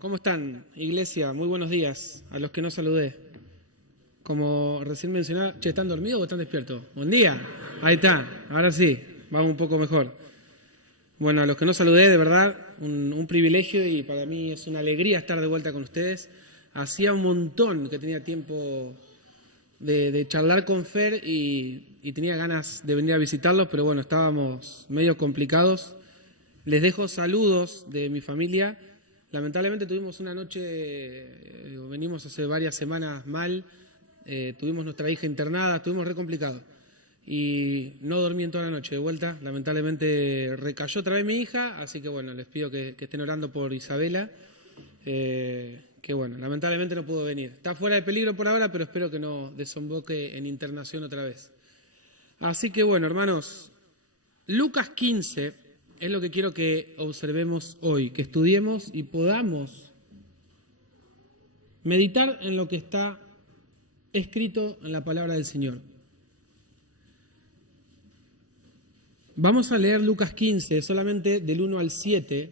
¿Cómo están, iglesia? Muy buenos días a los que no saludé. Como recién mencionaba, ¿están dormidos o están despiertos? Buen día. Ahí está, ahora sí, vamos un poco mejor. Bueno, a los que no saludé, de verdad, un privilegio y para mí es una alegría estar de vuelta con ustedes. Hacía un montón que tenía tiempo de charlar con Fer y tenía ganas de venir a visitarlos, pero bueno, estábamos medio complicados. Les dejo saludos de mi familia. Lamentablemente tuvimos una noche, venimos hace varias semanas mal, tuvimos nuestra hija internada, estuvimos re complicados. Y no dormí en toda la noche de vuelta, lamentablemente recayó otra vez mi hija, así que bueno, les pido que estén orando por Isabela, que bueno, lamentablemente no pudo venir. Está fuera de peligro por ahora, pero espero que no desemboque en internación otra vez. Así que bueno, hermanos, Lucas 15... es lo que quiero que observemos hoy, que estudiemos y podamos meditar en lo que está escrito en la palabra del Señor. Vamos a leer Lucas 15, solamente del 1 al 7,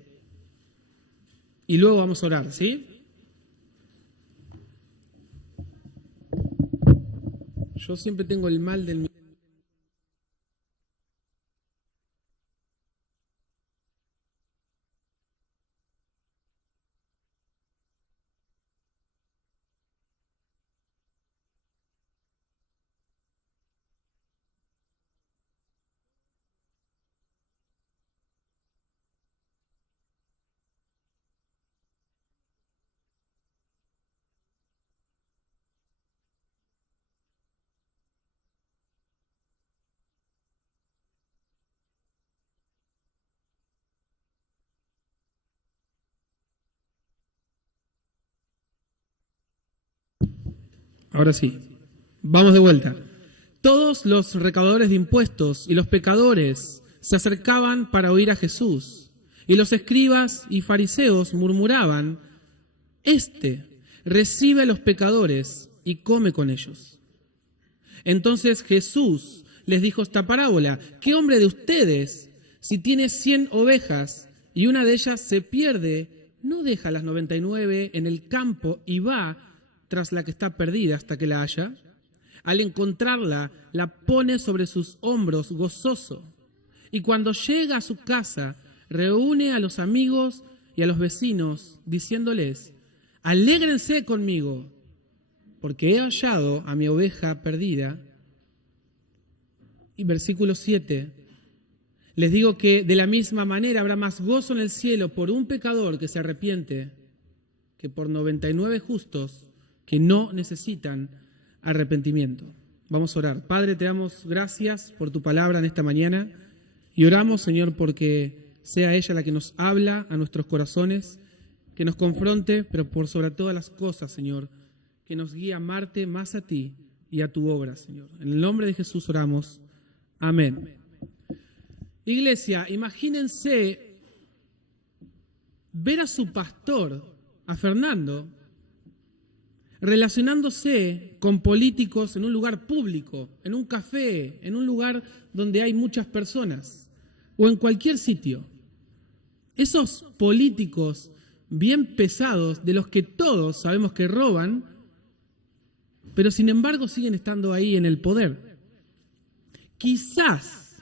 y luego vamos a orar, ¿sí? Yo siempre tengo el mal del... Ahora sí, vamos de vuelta. Todos los recaudadores de impuestos y los pecadores se acercaban para oír a Jesús, y los escribas y fariseos murmuraban: «Este recibe a los pecadores y come con ellos». Entonces Jesús les dijo esta parábola: ¿qué hombre de ustedes, si tiene 100 ovejas y una de ellas se pierde, no deja las 99 en el campo y va tras la que está perdida hasta que la haya? Al encontrarla, la pone sobre sus hombros gozoso, y cuando llega a su casa, reúne a los amigos y a los vecinos, diciéndoles: «Alégrense conmigo, porque he hallado a mi oveja perdida». Y versículo 7, les digo que de la misma manera habrá más gozo en el cielo por un pecador que se arrepiente que por 99 justos que no necesitan arrepentimiento. Vamos a orar. Padre, te damos gracias por tu palabra en esta mañana y oramos, Señor, porque sea ella la que nos habla a nuestros corazones, que nos confronte, pero por sobre todas las cosas, Señor, que nos guíe a amarte más a ti y a tu obra, Señor. En el nombre de Jesús oramos. Amén. Iglesia, imagínense ver a su pastor, a Fernando, relacionándose con políticos en un lugar público, en un café, en un lugar donde hay muchas personas, o en cualquier sitio. Esos políticos bien pesados, de los que todos sabemos que roban, pero sin embargo siguen estando ahí en el poder. Quizás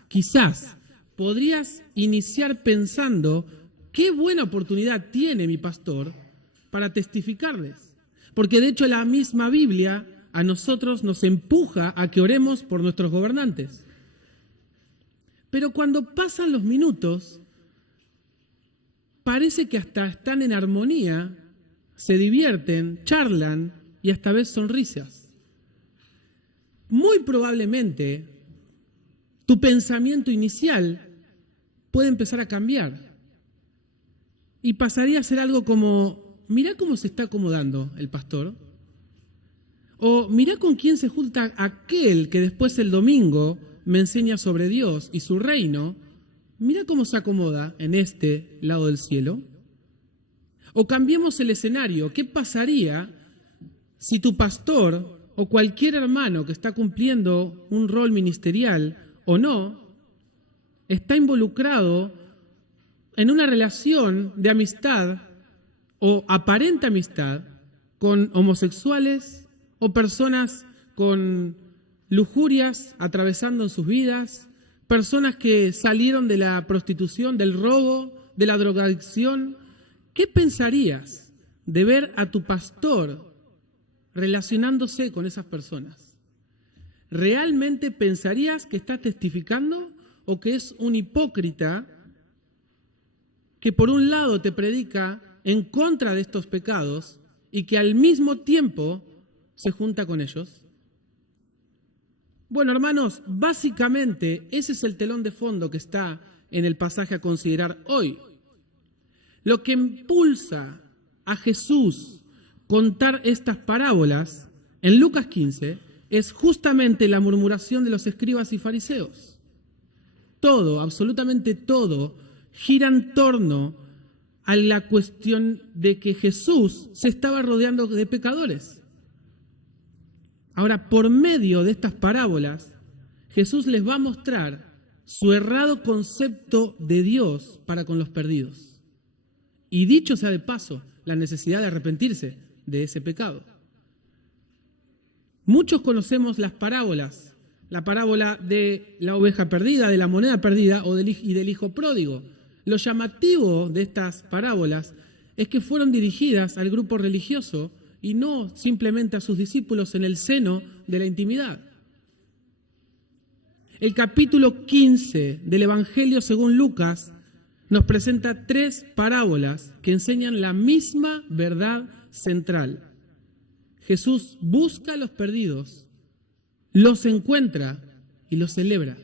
podrías iniciar pensando: qué buena oportunidad tiene mi pastor para testificarles. Porque de hecho la misma Biblia a nosotros nos empuja a que oremos por nuestros gobernantes. Pero cuando pasan los minutos, parece que hasta están en armonía, se divierten, charlan y hasta ves sonrisas. Muy probablemente tu pensamiento inicial puede empezar a cambiar y pasaría a ser algo como: mirá cómo se está acomodando el pastor. O mirá con quién se junta aquel que después el domingo me enseña sobre Dios y su reino. Mirá cómo se acomoda en este lado del cielo. O cambiemos el escenario. ¿Qué pasaría si tu pastor o cualquier hermano que está cumpliendo un rol ministerial o no, está involucrado en una relación de amistad o aparente amistad con homosexuales o personas con lujurias atravesando en sus vidas, personas que salieron de la prostitución, del robo, de la drogadicción. ¿Qué pensarías de ver a tu pastor relacionándose con esas personas? ¿Realmente pensarías que está testificando o que es un hipócrita que por un lado te predica en contra de estos pecados y que al mismo tiempo se junta con ellos? Bueno, hermanos, básicamente ese es el telón de fondo que está en el pasaje a considerar hoy. Lo que impulsa a Jesús contar estas parábolas en Lucas 15 es justamente la murmuración de los escribas y fariseos. Todo, absolutamente todo, gira en torno a la cuestión de que Jesús se estaba rodeando de pecadores. Ahora, por medio de estas parábolas, Jesús les va a mostrar su errado concepto de Dios para con los perdidos. Y dicho sea de paso, la necesidad de arrepentirse de ese pecado. Muchos conocemos las parábolas, la parábola de la oveja perdida, de la moneda perdida y del hijo pródigo. Lo llamativo de estas parábolas es que fueron dirigidas al grupo religioso y no simplemente a sus discípulos en el seno de la intimidad. El capítulo 15 del Evangelio según Lucas nos presenta 3 parábolas que enseñan la misma verdad central. Jesús busca a los perdidos, los encuentra y los celebra.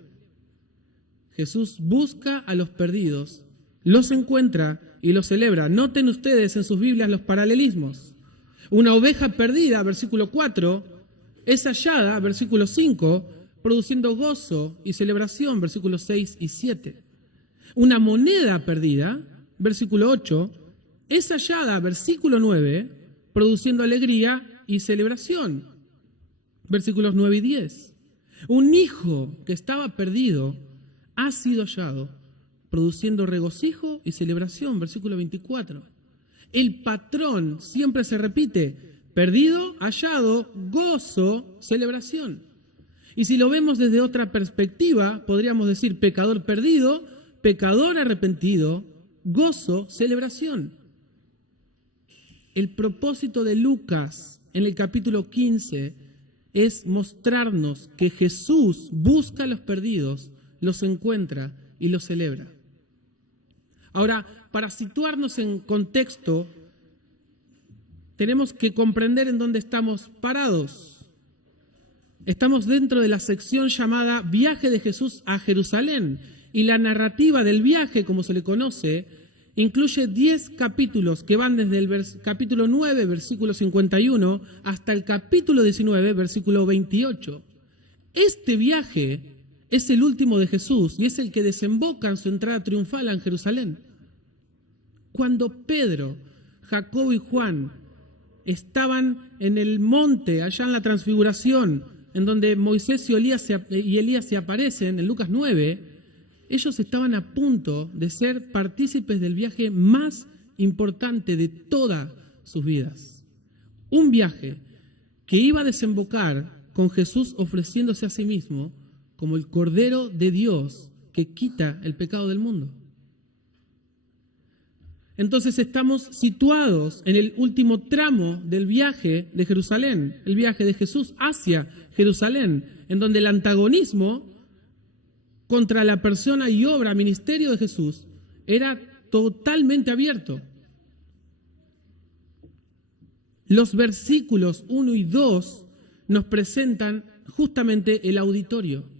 Jesús busca a los perdidos, los encuentra y los celebra. Noten ustedes en sus Biblias los paralelismos. Una oveja perdida, versículo 4, es hallada, versículo 5, produciendo gozo y celebración, versículos 6 y 7. Una moneda perdida, versículo 8, es hallada, versículo 9, produciendo alegría y celebración, versículos 9 y 10. Un hijo que estaba perdido ha sido hallado, produciendo regocijo y celebración, versículo 24. El patrón siempre se repite: perdido, hallado, gozo, celebración. Y si lo vemos desde otra perspectiva, podríamos decir pecador perdido, pecador arrepentido, gozo, celebración. El propósito de Lucas en el capítulo 15 es mostrarnos que Jesús busca a los perdidos, los encuentra y los celebra. Ahora, para situarnos en contexto, tenemos que comprender en dónde estamos parados. Estamos dentro de la sección llamada Viaje de Jesús a Jerusalén, y la narrativa del viaje, como se le conoce, incluye 10 capítulos que van desde el capítulo 9, versículo 51, hasta el capítulo 19, versículo 28. Este viaje es el último de Jesús y es el que desemboca en su entrada triunfal en Jerusalén. Cuando Pedro, Jacobo y Juan estaban en el monte, allá en la Transfiguración, en donde Moisés y Elías se aparecen, en Lucas 9, ellos estaban a punto de ser partícipes del viaje más importante de todas sus vidas. Un viaje que iba a desembocar con Jesús ofreciéndose a sí mismo como el Cordero de Dios que quita el pecado del mundo. Entonces estamos situados en el último tramo del viaje de Jerusalén, el viaje de Jesús hacia Jerusalén, en donde el antagonismo contra la persona y obra, ministerio de Jesús, era totalmente abierto. Los versículos 1 y 2 nos presentan justamente el auditorio.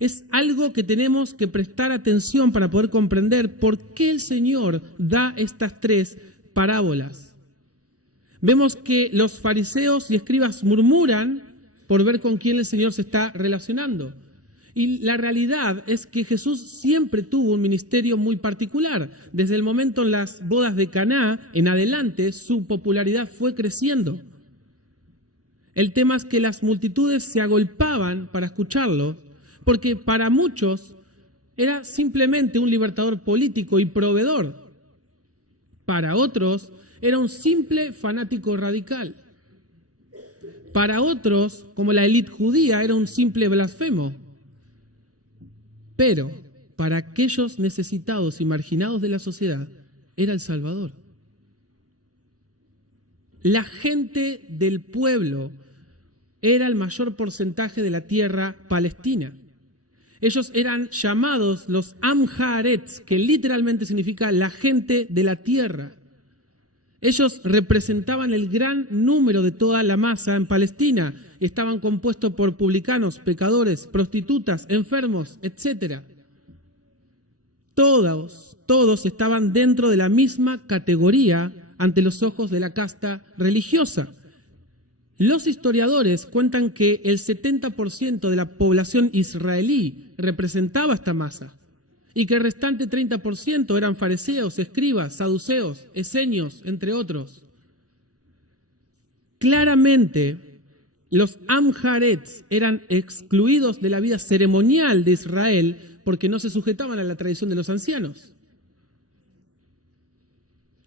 Es algo que tenemos que prestar atención para poder comprender por qué el Señor da estas 3 parábolas. Vemos que los fariseos y escribas murmuran por ver con quién el Señor se está relacionando. Y la realidad es que Jesús siempre tuvo un ministerio muy particular. Desde el momento en las bodas de Caná en adelante, su popularidad fue creciendo. El tema es que las multitudes se agolpaban para escucharlo, porque para muchos era simplemente un libertador político y proveedor. Para otros era un simple fanático radical. Para otros, como la élite judía, era un simple blasfemo. Pero para aquellos necesitados y marginados de la sociedad, era el Salvador. La gente del pueblo era el mayor porcentaje de la tierra palestina. Ellos eran llamados los Am Haaretz, que literalmente significa la gente de la tierra. Ellos representaban el gran número de toda la masa en Palestina. Estaban compuestos por publicanos, pecadores, prostitutas, enfermos, etc. Todos estaban dentro de la misma categoría ante los ojos de la casta religiosa. Los historiadores cuentan que el 70% de la población israelí representaba esta masa y que el restante 30% eran fariseos, escribas, saduceos, esenios, entre otros. Claramente, los Am Haaretz eran excluidos de la vida ceremonial de Israel porque no se sujetaban a la tradición de los ancianos.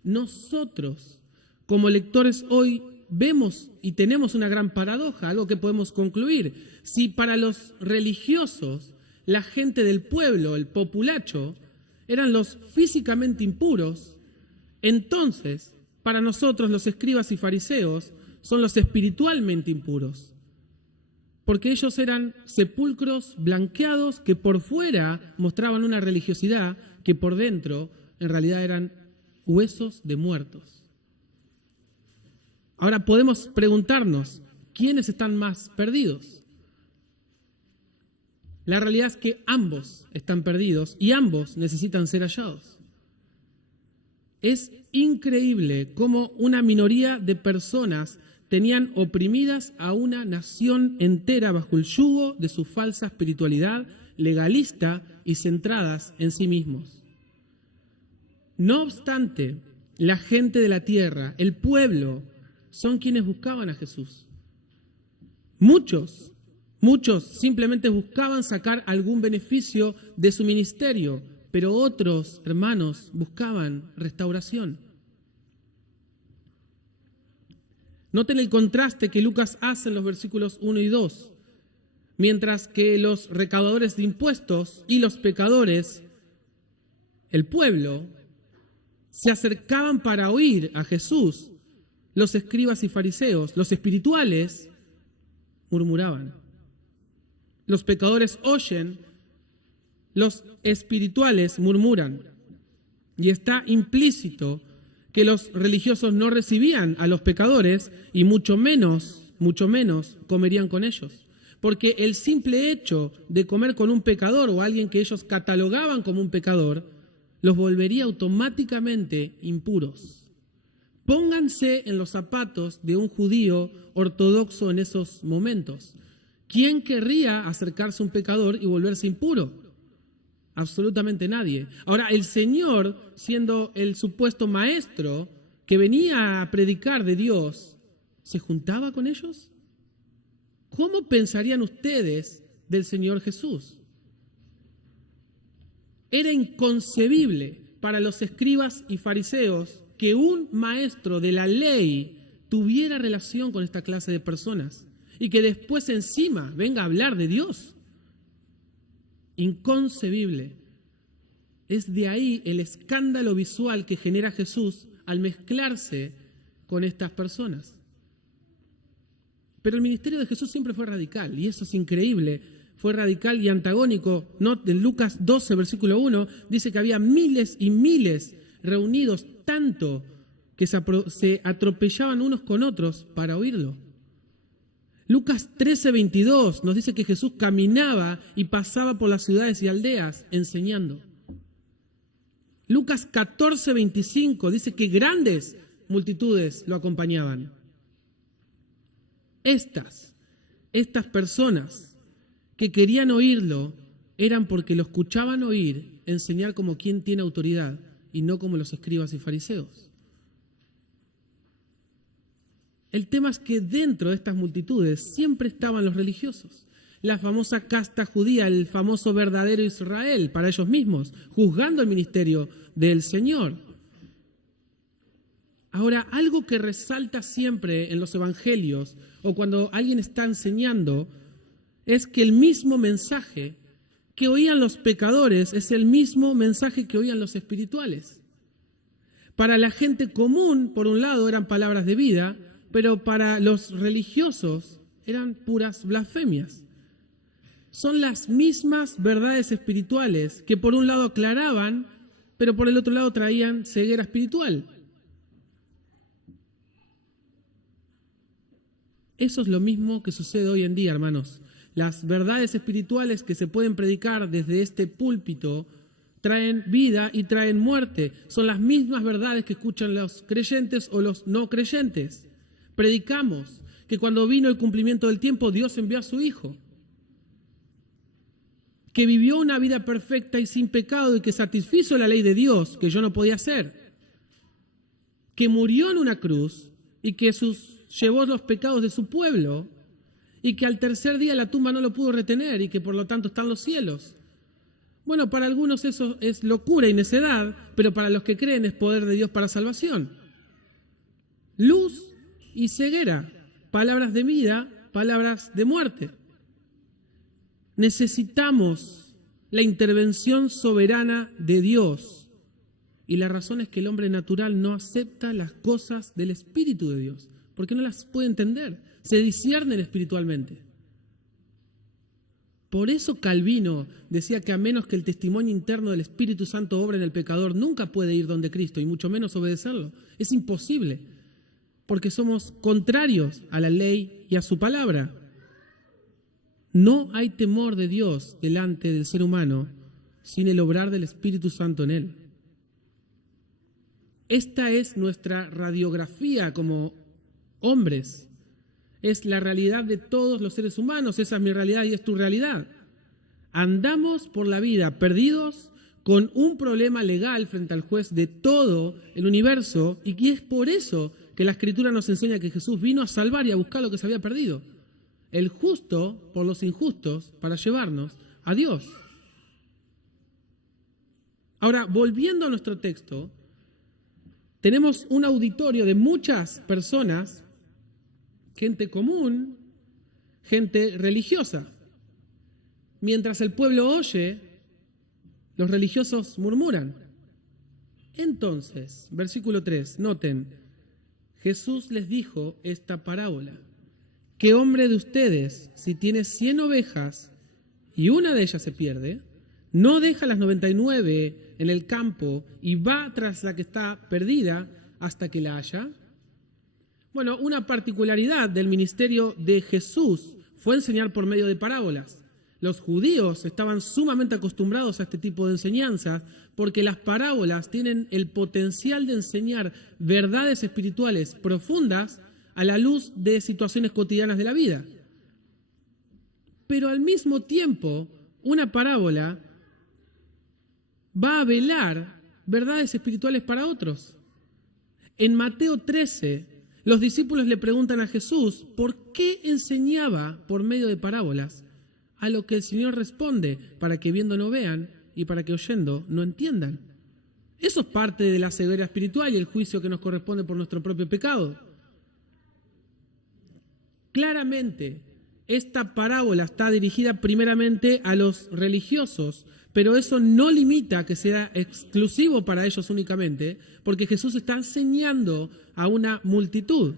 Nosotros, como lectores hoy, vemos y tenemos una gran paradoja, algo que podemos concluir. Si para los religiosos, la gente del pueblo, el populacho, eran los físicamente impuros, entonces, para nosotros los escribas y fariseos son los espiritualmente impuros. Porque ellos eran sepulcros blanqueados que por fuera mostraban una religiosidad que por dentro en realidad eran huesos de muertos. Ahora podemos preguntarnos, ¿quiénes están más perdidos? La realidad es que ambos están perdidos y ambos necesitan ser hallados. Es increíble cómo una minoría de personas tenían oprimidas a una nación entera bajo el yugo de su falsa espiritualidad legalista y centradas en sí mismos. No obstante, la gente de la tierra, el pueblo, son quienes buscaban a Jesús. Muchos simplemente buscaban sacar algún beneficio de su ministerio, pero otros, hermanos, buscaban restauración. Noten el contraste que Lucas hace en los versículos 1 y 2. Mientras que los recaudadores de impuestos y los pecadores, el pueblo, se acercaban para oír a Jesús, los escribas y fariseos, los espirituales, murmuraban. Los pecadores oyen, los espirituales murmuran. Y está implícito que los religiosos no recibían a los pecadores y mucho menos comerían con ellos. Porque el simple hecho de comer con un pecador o alguien que ellos catalogaban como un pecador, los volvería automáticamente impuros. Pónganse en los zapatos de un judío ortodoxo en esos momentos. ¿Quién querría acercarse a un pecador y volverse impuro? Absolutamente nadie. Ahora, el Señor, siendo el supuesto maestro que venía a predicar de Dios, ¿se juntaba con ellos? ¿Cómo pensarían ustedes del Señor Jesús? Era inconcebible para los escribas y fariseos que un maestro de la ley tuviera relación con esta clase de personas y que después encima venga a hablar de Dios. Inconcebible. Es de ahí el escándalo visual que genera Jesús al mezclarse con estas personas. Pero el ministerio de Jesús siempre fue radical, y eso es increíble. Fue radical y antagónico. En Lucas 12, versículo 1, dice que había miles y miles reunidos, tanto que se atropellaban unos con otros para oírlo. Lucas 13, 22 nos dice que Jesús caminaba y pasaba por las ciudades y aldeas enseñando. Lucas 14, 25 dice que grandes multitudes lo acompañaban. Estas personas que querían oírlo eran porque lo escuchaban oír enseñar como quien tiene autoridad y no como los escribas y fariseos. El tema es que dentro de estas multitudes siempre estaban los religiosos, la famosa casta judía, el famoso verdadero Israel para ellos mismos, juzgando el ministerio del Señor. Ahora, algo que resalta siempre en los evangelios o cuando alguien está enseñando es que el mismo mensaje que oían los pecadores es el mismo mensaje que oían los espirituales. Para la gente común, por un lado, eran palabras de vida, pero para los religiosos eran puras blasfemias. Son las mismas verdades espirituales que por un lado aclaraban, pero por el otro lado traían ceguera espiritual. Eso es lo mismo que sucede hoy en día, hermanos. Las verdades espirituales que se pueden predicar desde este púlpito traen vida y traen muerte. Son las mismas verdades que escuchan los creyentes o los no creyentes. Predicamos que cuando vino el cumplimiento del tiempo, Dios envió a su Hijo, que vivió una vida perfecta y sin pecado y que satisfizo la ley de Dios, que yo no podía hacer, que murió en una cruz y que llevó los pecados de su pueblo y que al tercer día la tumba no lo pudo retener y que por lo tanto está en los cielos. Bueno, para algunos eso es locura y necedad, pero para los que creen es poder de Dios para salvación. Luz y ceguera, palabras de vida, palabras de muerte. Necesitamos la intervención soberana de Dios y la razón es que el hombre natural no acepta las cosas del Espíritu de Dios, porque no las puede entender, se disciernen espiritualmente. Por eso Calvino decía que a menos que el testimonio interno del Espíritu Santo obre en el pecador, nunca puede ir donde Cristo y mucho menos obedecerlo. Es imposible, porque somos contrarios a la ley y a su palabra. No hay temor de Dios delante del ser humano sin el obrar del Espíritu Santo en él. Esta es nuestra radiografía como hombres. Es la realidad de todos los seres humanos. Esa es mi realidad y es tu realidad. Andamos por la vida perdidos con un problema legal frente al juez de todo el universo y es por eso que la Escritura nos enseña que Jesús vino a salvar y a buscar lo que se había perdido. El justo por los injustos para llevarnos a Dios. Ahora, volviendo a nuestro texto, tenemos un auditorio de muchas personas, gente común, gente religiosa. Mientras el pueblo oye, los religiosos murmuran. Entonces, versículo 3, noten, Jesús les dijo esta parábola. ¿Qué hombre de ustedes, si tiene 100 ovejas y una de ellas se pierde, no deja las 99 en el campo y va tras la que está perdida hasta que la haya? Bueno, una particularidad del ministerio de Jesús fue enseñar por medio de parábolas. Los judíos estaban sumamente acostumbrados a este tipo de enseñanza porque las parábolas tienen el potencial de enseñar verdades espirituales profundas a la luz de situaciones cotidianas de la vida. Pero al mismo tiempo, una parábola va a velar verdades espirituales para otros. En Mateo 13, los discípulos le preguntan a Jesús por qué enseñaba por medio de parábolas, a lo que el Señor responde, para que viendo no vean y para que oyendo no entiendan. Eso es parte de la ceguera espiritual y el juicio que nos corresponde por nuestro propio pecado. Claramente, esta parábola está dirigida primeramente a los religiosos, pero eso no limita que sea exclusivo para ellos únicamente, porque Jesús está enseñando a una multitud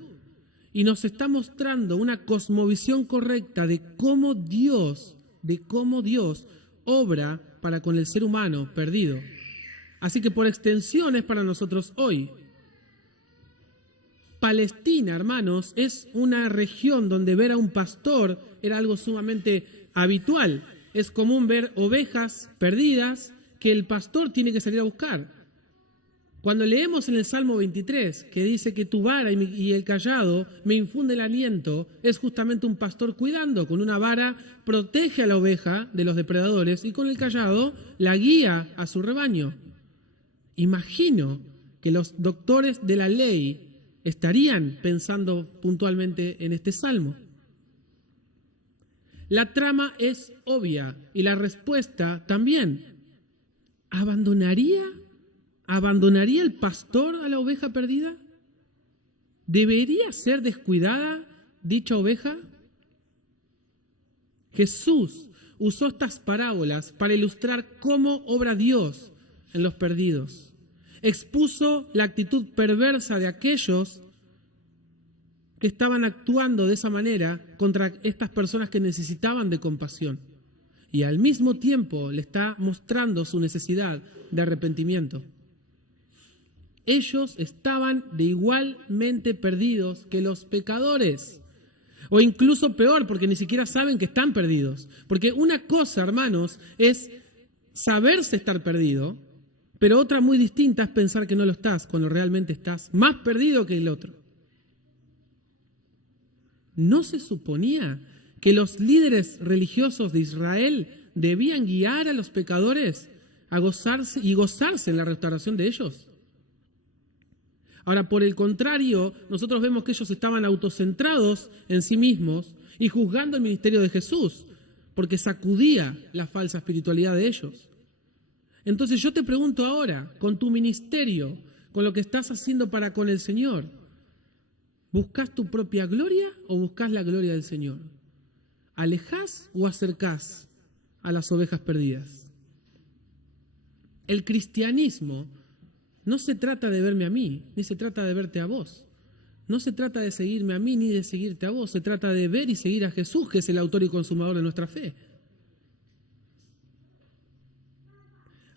y nos está mostrando una cosmovisión correcta de cómo Dios obra para con el ser humano perdido. Así que por extensión es para nosotros hoy. Palestina, hermanos, es una región donde ver a un pastor era algo sumamente habitual. Es común ver ovejas perdidas que el pastor tiene que salir a buscar. Cuando leemos en el Salmo 23, que dice que tu vara y el cayado me infunden aliento, es justamente un pastor cuidando. Con una vara protege a la oveja de los depredadores y con el cayado la guía a su rebaño. Imagino que los doctores de la ley estarían pensando puntualmente en este salmo. La trama es obvia y la respuesta también. ¿Abandonaría el pastor a la oveja perdida? ¿Debería ser descuidada dicha oveja? Jesús usó estas parábolas para ilustrar cómo obra Dios en los perdidos. Expuso la actitud perversa de aquellos que estaban actuando de esa manera contra estas personas que necesitaban de compasión. Y al mismo tiempo le está mostrando su necesidad de arrepentimiento. Ellos estaban de igualmente perdidos que los pecadores. O incluso peor, porque ni siquiera saben que están perdidos. Porque una cosa, hermanos, es saberse estar perdido, pero otra muy distinta es pensar que no lo estás, cuando realmente estás más perdido que el otro. ¿No se suponía que los líderes religiosos de Israel debían guiar a los pecadores a gozarse y gozarse en la restauración de ellos? Ahora, por el contrario, nosotros vemos que ellos estaban autocentrados en sí mismos y juzgando el ministerio de Jesús, porque sacudía la falsa espiritualidad de ellos. Entonces yo te pregunto ahora, con tu ministerio, con lo que estás haciendo para con el Señor, ¿buscas tu propia gloria o buscas la gloria del Señor? ¿Alejás o acercás a las ovejas perdidas? El cristianismo no se trata de verme a mí, ni se trata de verte a vos. No se trata de seguirme a mí, ni de seguirte a vos. Se trata de ver y seguir a Jesús, que es el autor y consumador de nuestra fe.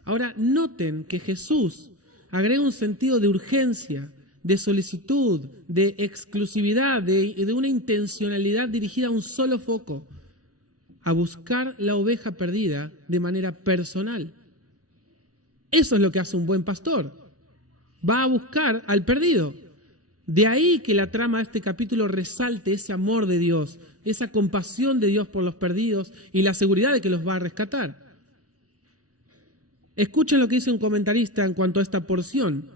Ahora, noten que Jesús agrega un sentido de urgencia, de solicitud, de exclusividad, de una intencionalidad dirigida a un solo foco, a buscar la oveja perdida de manera personal. Eso es lo que hace un buen pastor. Va a buscar al perdido. De ahí que la trama de este capítulo resalte ese amor de Dios, esa compasión de Dios por los perdidos y la seguridad de que los va a rescatar. Escuchen lo que dice un comentarista en cuanto a esta porción.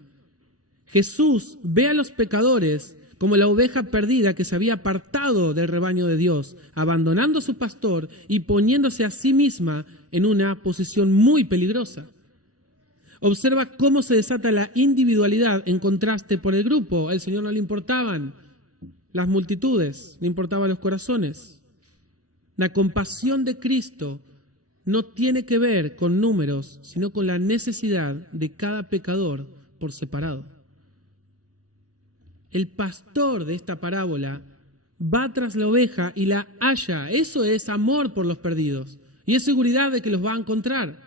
Jesús ve a los pecadores como la oveja perdida que se había apartado del rebaño de Dios, abandonando a su pastor y poniéndose a sí misma en una posición muy peligrosa. Observa cómo se desata la individualidad en contraste por el grupo. Al Señor no le importaban las multitudes, le importaban los corazones. La compasión de Cristo no tiene que ver con números, sino con la necesidad de cada pecador por separado. El pastor de esta parábola va tras la oveja y la halla. Eso es amor por los perdidos y es seguridad de que los va a encontrar.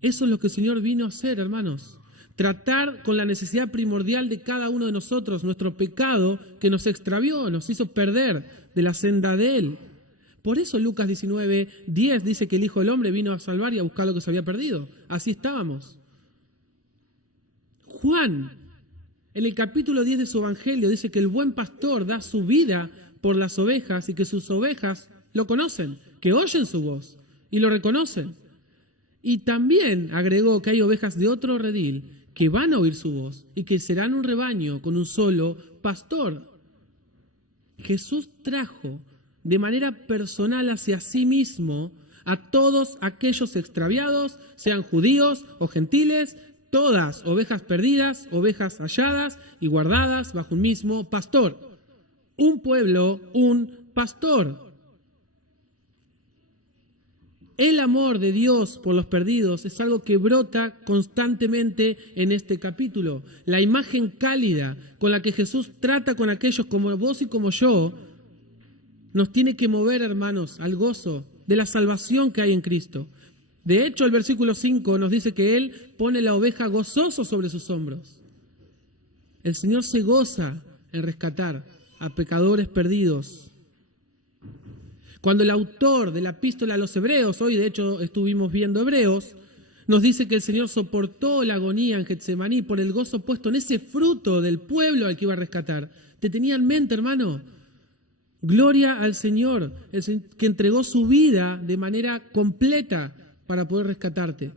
Eso es lo que el Señor vino a hacer, hermanos. Tratar con la necesidad primordial de cada uno de nosotros, nuestro pecado que nos extravió, nos hizo perder de la senda de Él. Por eso Lucas 19:10 dice que el Hijo del Hombre vino a salvar y a buscar lo que se había perdido. Así estábamos. Juan, en el capítulo 10 de su Evangelio, dice que el buen pastor da su vida por las ovejas y que sus ovejas lo conocen, que oyen su voz y lo reconocen. Y también agregó que hay ovejas de otro redil que van a oír su voz y que serán un rebaño con un solo pastor. Jesús trajo de manera personal hacia sí mismo a todos aquellos extraviados, sean judíos o gentiles, todas ovejas perdidas, ovejas halladas y guardadas bajo un mismo pastor. Un pueblo, un pastor. El amor de Dios por los perdidos es algo que brota constantemente en este capítulo. La imagen cálida con la que Jesús trata con aquellos como vos y como yo nos tiene que mover, hermanos, al gozo de la salvación que hay en Cristo. De hecho, el versículo 5 nos dice que Él pone la oveja gozoso sobre sus hombros. El Señor se goza en rescatar a pecadores perdidos. Cuando el autor de la epístola a los Hebreos, hoy de hecho estuvimos viendo Hebreos, nos dice que el Señor soportó la agonía en Getsemaní por el gozo puesto en ese fruto del pueblo al que iba a rescatar. ¿Te tenía en mente, hermano? Gloria al Señor, que entregó su vida de manera completa para poder rescatarte.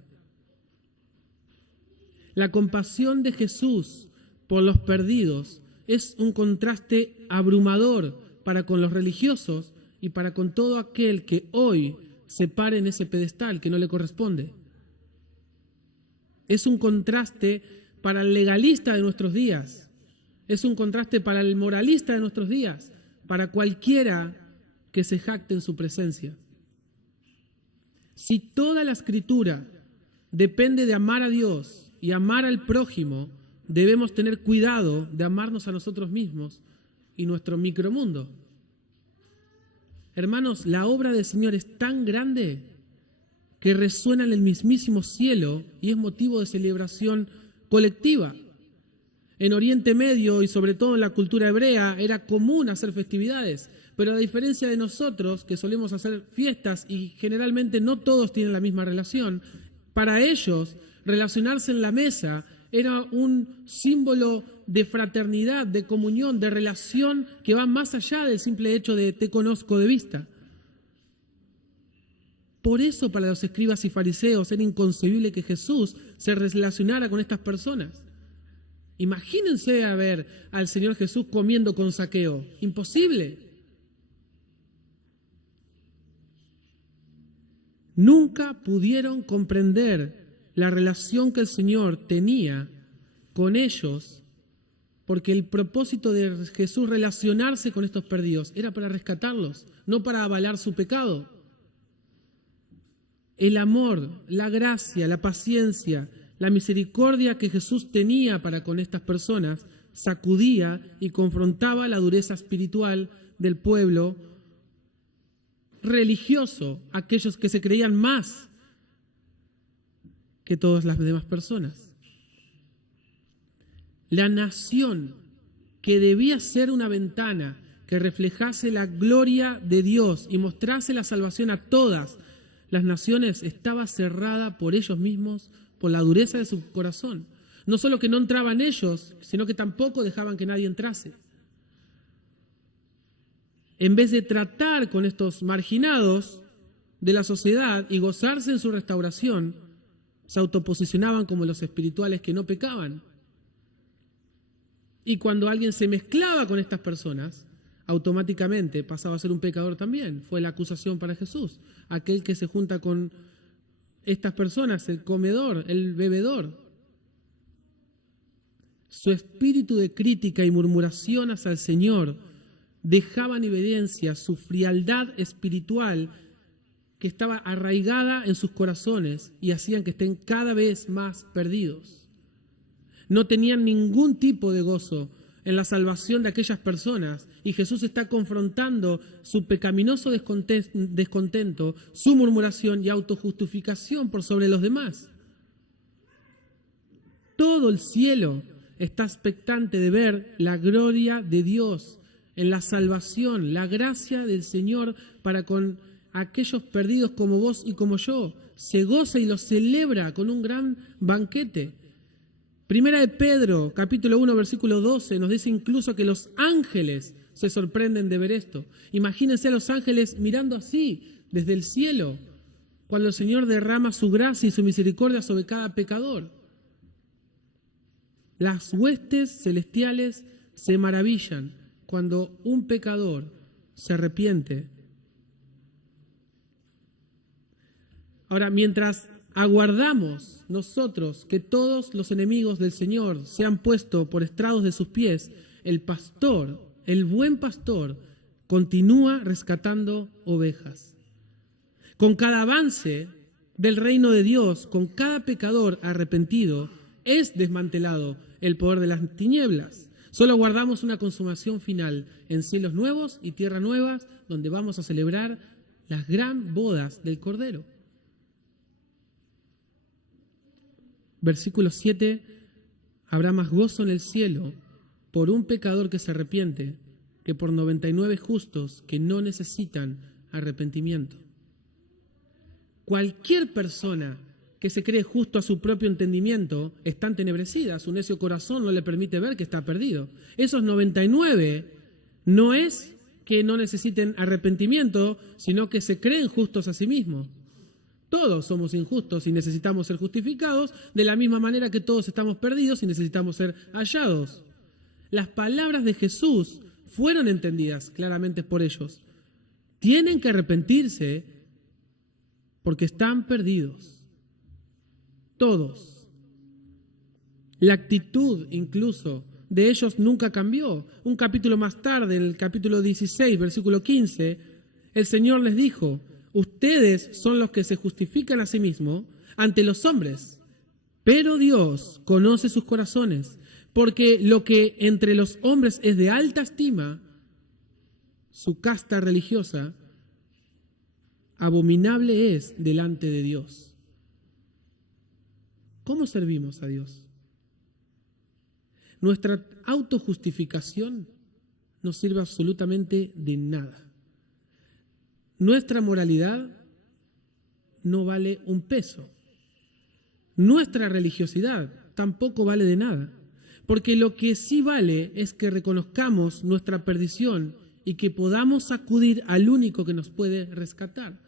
La compasión de Jesús por los perdidos es un contraste abrumador para con los religiosos y para con todo aquel que hoy se pare en ese pedestal que no le corresponde. Es un contraste para el legalista de nuestros días. Es un contraste para el moralista de nuestros días, para cualquiera que se jacte en su presencia. Si toda la Escritura depende de amar a Dios y amar al prójimo, debemos tener cuidado de amarnos a nosotros mismos y nuestro micromundo. Hermanos, la obra del Señor es tan grande que resuena en el mismísimo cielo y es motivo de celebración colectiva. En Oriente Medio y sobre todo en la cultura hebrea era común hacer festividades, pero a diferencia de nosotros que solemos hacer fiestas y generalmente no todos tienen la misma relación, para ellos relacionarse en la mesa era un símbolo de fraternidad, de comunión, de relación que va más allá del simple hecho de te conozco de vista. Por eso para los escribas y fariseos era inconcebible que Jesús se relacionara con estas personas. Imagínense a ver al Señor Jesús comiendo con Zaqueo. Imposible. Nunca pudieron comprender la relación que el Señor tenía con ellos, porque el propósito de Jesús relacionarse con estos perdidos era para rescatarlos, no para avalar su pecado. El amor, la gracia, la paciencia, la misericordia que Jesús tenía para con estas personas sacudía y confrontaba la dureza espiritual del pueblo religioso, aquellos que se creían más que todas las demás personas. La nación que debía ser una ventana que reflejase la gloria de Dios y mostrase la salvación a todas las naciones estaba cerrada por ellos mismos, por la dureza de su corazón. No solo que no entraban ellos, sino que tampoco dejaban que nadie entrase. En vez de tratar con estos marginados de la sociedad y gozarse en su restauración, se autoposicionaban como los espirituales que no pecaban. Y cuando alguien se mezclaba con estas personas, automáticamente pasaba a ser un pecador también. Fue la acusación para Jesús. Aquel que se junta con estas personas, el comedor, el bebedor. Su espíritu de crítica y murmuración hacia el Señor dejaba en evidencia su frialdad espiritual que estaba arraigada en sus corazones y hacían que estén cada vez más perdidos. No tenían ningún tipo de gozo en la salvación de aquellas personas y Jesús está confrontando su pecaminoso descontento, su murmuración y autojustificación por sobre los demás. Todo el cielo está expectante de ver la gloria de Dios en la salvación, la gracia del Señor para con aquellos perdidos como vos y como yo. Se goza y lo celebra con un gran banquete. Primera de Pedro, capítulo 1, versículo 12, nos dice incluso que los ángeles se sorprenden de ver esto. Imagínense a los ángeles mirando así, desde el cielo, cuando el Señor derrama su gracia y su misericordia sobre cada pecador. Las huestes celestiales se maravillan cuando un pecador se arrepiente. Ahora, mientras aguardamos nosotros que todos los enemigos del Señor sean puestos por estrados de sus pies, el pastor, el buen pastor, continúa rescatando ovejas. Con cada avance del reino de Dios, con cada pecador arrepentido, es desmantelado el poder de las tinieblas. Solo guardamos una consumación final en cielos nuevos y tierra nuevas, donde vamos a celebrar las gran bodas del Cordero. Versículo 7, habrá más gozo en el cielo por un pecador que se arrepiente que por 99 justos que no necesitan arrepentimiento. Cualquier persona que se cree justo a su propio entendimiento está entenebrecida, su necio corazón no le permite ver que está perdido. Esos 99 no es que no necesiten arrepentimiento, sino que se creen justos a sí mismos. Todos somos injustos y necesitamos ser justificados, de la misma manera que todos estamos perdidos y necesitamos ser hallados. Las palabras de Jesús fueron entendidas claramente por ellos. Tienen que arrepentirse porque están perdidos. Todos. La actitud incluso de ellos nunca cambió. Un capítulo más tarde, en el capítulo 16, versículo 15, el Señor les dijo: ustedes son los que se justifican a sí mismos ante los hombres, pero Dios conoce sus corazones, porque lo que entre los hombres es de alta estima, su casta religiosa, abominable es delante de Dios. ¿Cómo servimos a Dios? Nuestra autojustificación no sirve absolutamente de nada. Nuestra moralidad no vale un peso. Nuestra religiosidad tampoco vale de nada. Porque lo que sí vale es que reconozcamos nuestra perdición y que podamos acudir al único que nos puede rescatar.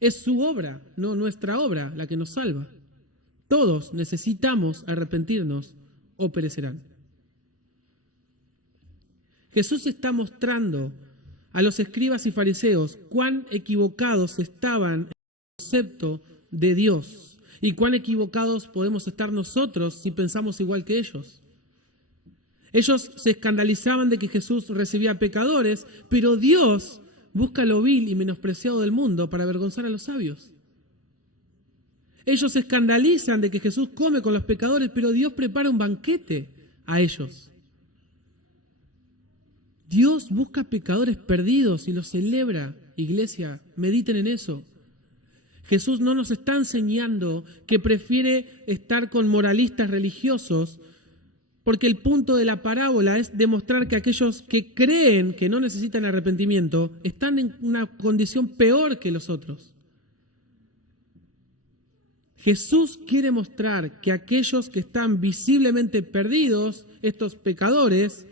Es su obra, no nuestra obra, la que nos salva. Todos necesitamos arrepentirnos o perecerán. Jesús está mostrando a los escribas y fariseos cuán equivocados estaban en el concepto de Dios y cuán equivocados podemos estar nosotros si pensamos igual que ellos. Ellos se escandalizaban de que Jesús recibía pecadores, pero Dios busca lo vil y menospreciado del mundo para avergonzar a los sabios. Ellos se escandalizan de que Jesús come con los pecadores, pero Dios prepara un banquete a ellos. Dios busca pecadores perdidos y los celebra. Iglesia, mediten en eso. Jesús no nos está enseñando que prefiere estar con moralistas religiosos, porque el punto de la parábola es demostrar que aquellos que creen que no necesitan arrepentimiento están en una condición peor que los otros. Jesús quiere mostrar que aquellos que están visiblemente perdidos, estos pecadores,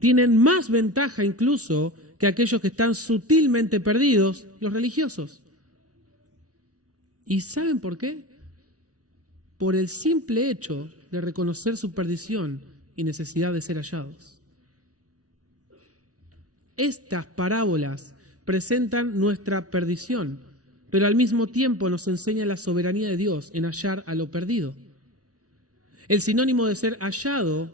tienen más ventaja incluso que aquellos que están sutilmente perdidos, los religiosos. ¿Y saben por qué? Por el simple hecho de reconocer su perdición y necesidad de ser hallados. Estas parábolas presentan nuestra perdición, pero al mismo tiempo nos enseña la soberanía de Dios en hallar a lo perdido. El sinónimo de ser hallado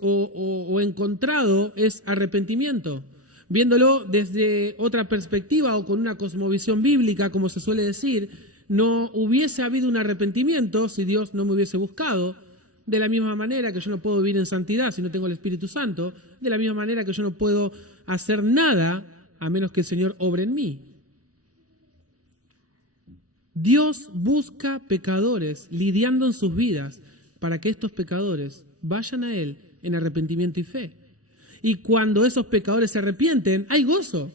o encontrado es arrepentimiento. Viéndolo desde otra perspectiva o con una cosmovisión bíblica, como se suele decir, no hubiese habido un arrepentimiento si Dios no me hubiese buscado. De la misma manera que yo no puedo vivir en santidad si no tengo el Espíritu Santo, de la misma manera que yo no puedo hacer nada a menos que el Señor obre en mí. Dios busca pecadores lidiando en sus vidas para que estos pecadores vayan a Él en arrepentimiento y fe. Y cuando esos pecadores se arrepienten, hay gozo.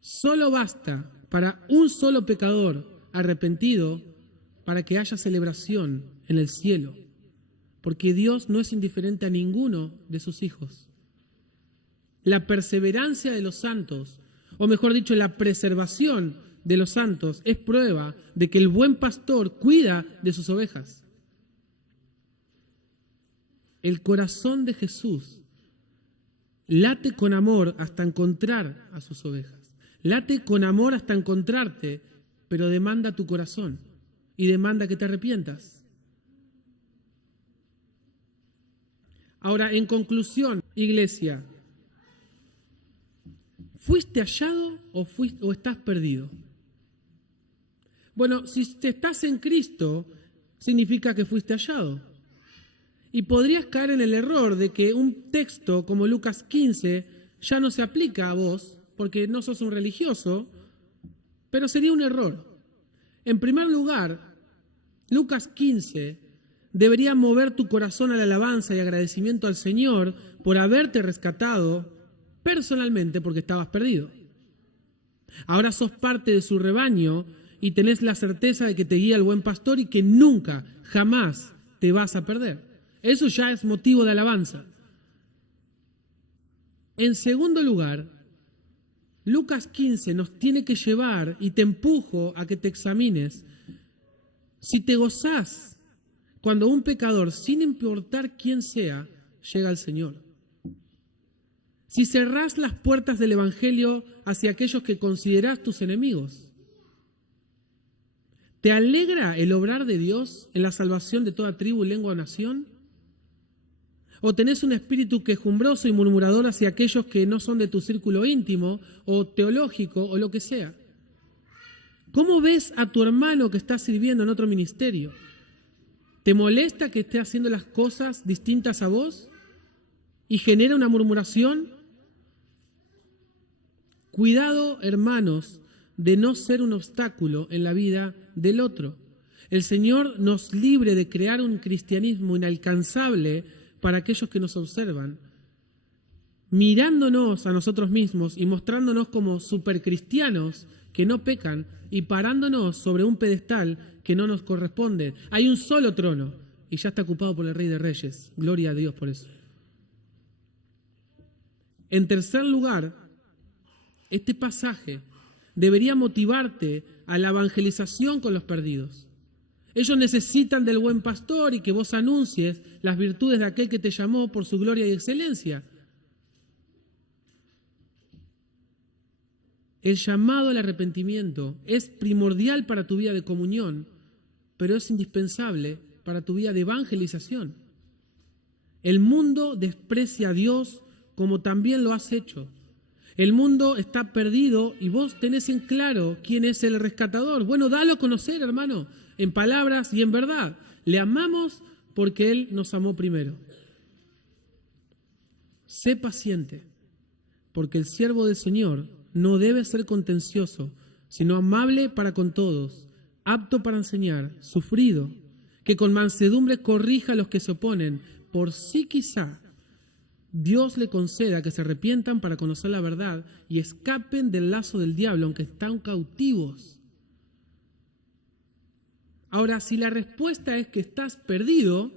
Solo basta para un solo pecador arrepentido para que haya celebración en el cielo, porque Dios no es indiferente a ninguno de sus hijos. La perseverancia de los santos, o mejor dicho, la preservación de los santos, es prueba de que el buen pastor cuida de sus ovejas. El corazón de Jesús late con amor hasta encontrar a sus ovejas. Late con amor hasta encontrarte, pero demanda tu corazón y demanda que te arrepientas. Ahora, en conclusión, iglesia, ¿fuiste hallado o estás perdido? Bueno, si estás en Cristo, significa que fuiste hallado. Y podrías caer en el error de que un texto como Lucas 15 ya no se aplica a vos, porque no sos un religioso, pero sería un error. En primer lugar, Lucas 15 debería mover tu corazón a la alabanza y agradecimiento al Señor por haberte rescatado personalmente porque estabas perdido. Ahora sos parte de su rebaño y tenés la certeza de que te guía el buen pastor y que nunca, jamás te vas a perder. Eso ya es motivo de alabanza. En segundo lugar, Lucas 15 nos tiene que llevar, y te empujo a que te examines, si te gozás cuando un pecador, sin importar quién sea, llega al Señor. Si cerrás las puertas del Evangelio hacia aquellos que considerás tus enemigos. ¿Te alegra el obrar de Dios en la salvación de toda tribu, lengua o nación? ¿O tenés un espíritu quejumbroso y murmurador hacia aquellos que no son de tu círculo íntimo o teológico o lo que sea? ¿Cómo ves a tu hermano que está sirviendo en otro ministerio? ¿Te molesta que esté haciendo las cosas distintas a vos y genera una murmuración? Cuidado, hermanos, de no ser un obstáculo en la vida del otro. El Señor nos libre de crear un cristianismo inalcanzable para aquellos que nos observan, mirándonos a nosotros mismos y mostrándonos como supercristianos que no pecan y parándonos sobre un pedestal que no nos corresponde. Hay un solo trono y ya está ocupado por el Rey de Reyes. Gloria a Dios por eso. En tercer lugar, este pasaje debería motivarte a la evangelización con los perdidos. Ellos necesitan del buen pastor y que vos anuncies las virtudes de aquel que te llamó por su gloria y excelencia. El llamado al arrepentimiento es primordial para tu vida de comunión, pero es indispensable para tu vida de evangelización. El mundo desprecia a Dios como también lo has hecho. El mundo está perdido y vos tenés en claro quién es el rescatador. Bueno, dalo a conocer, hermano, en palabras y en verdad. Le amamos porque Él nos amó primero. Sé paciente, porque el siervo del Señor no debe ser contencioso, sino amable para con todos, apto para enseñar, sufrido, que con mansedumbre corrija a los que se oponen, por si quizá Dios le conceda que se arrepientan para conocer la verdad y escapen del lazo del diablo, aunque están cautivos. Ahora, si la respuesta es que estás perdido,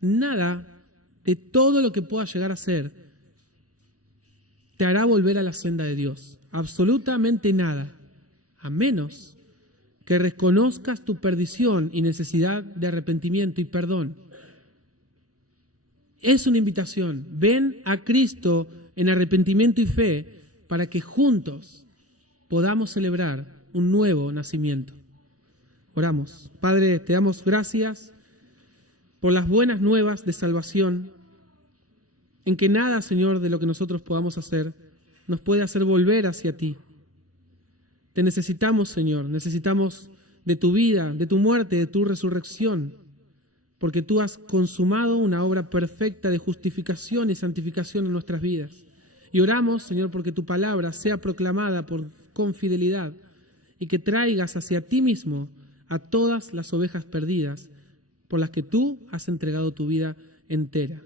nada de todo lo que puedas llegar a ser te hará volver a la senda de Dios. Absolutamente nada, a menos que reconozcas tu perdición y necesidad de arrepentimiento y perdón. Es una invitación. Ven a Cristo en arrepentimiento y fe para que juntos podamos celebrar un nuevo nacimiento. Oramos. Padre, te damos gracias por las buenas nuevas de salvación, en que nada, Señor, de lo que nosotros podamos hacer nos puede hacer volver hacia ti. Te necesitamos, Señor, necesitamos de tu vida, de tu muerte, de tu resurrección, porque tú has consumado una obra perfecta de justificación y santificación en nuestras vidas. Y oramos, Señor, porque tu palabra sea proclamada con fidelidad y que traigas hacia ti mismo a todas las ovejas perdidas por las que tú has entregado tu vida entera.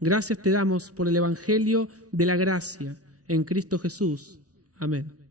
Gracias te damos por el Evangelio de la gracia en Cristo Jesús. Amén.